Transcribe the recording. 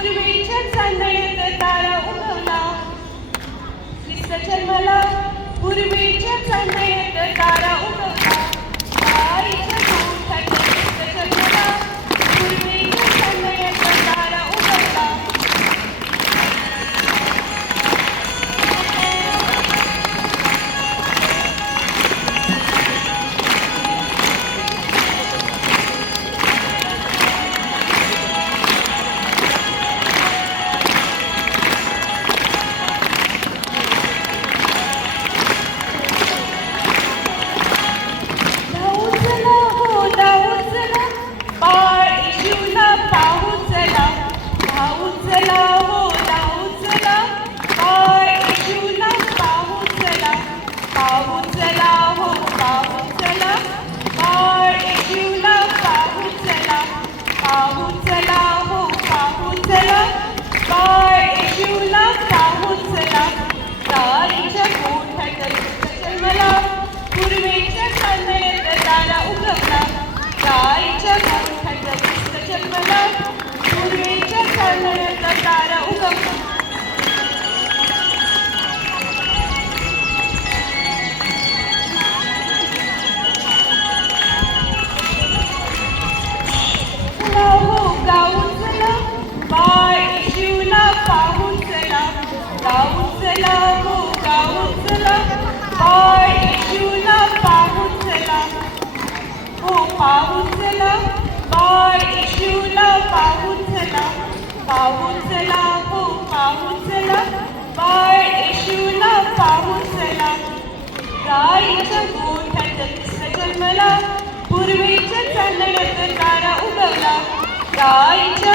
पूर्वीच्या चांदण्यात तारा उगवला. ख्रिस्त जन्मला पूर्वीच्या चांदण्यात तारा उगवला. आईच्या गोठ्यात ख्रिस्त जन्मला पूर्वीच्या चांदण्यात तारा उगवला. पूर्वीच्या चांदण्यात तारा उगवला. आईच्या गोठ्यात ख्रिस्त जन्मला पूर्वीच्या चांदण्यात तारा उगवला. गाऊन चला बाळ येशूला पाहून चला. गाऊन चला हो गाऊन चला बाळ येशूला पाहून चला. हो पाहून चला बाळ येशूला पाहून चला. पाहून चला हो पाहून चला बाळ येशूला पाहून चला. गाईच्या गोठ्यात ख्रिस्त जन्मला पूर्वीच्या चांदण्यात तारा उगवला. गाईच्या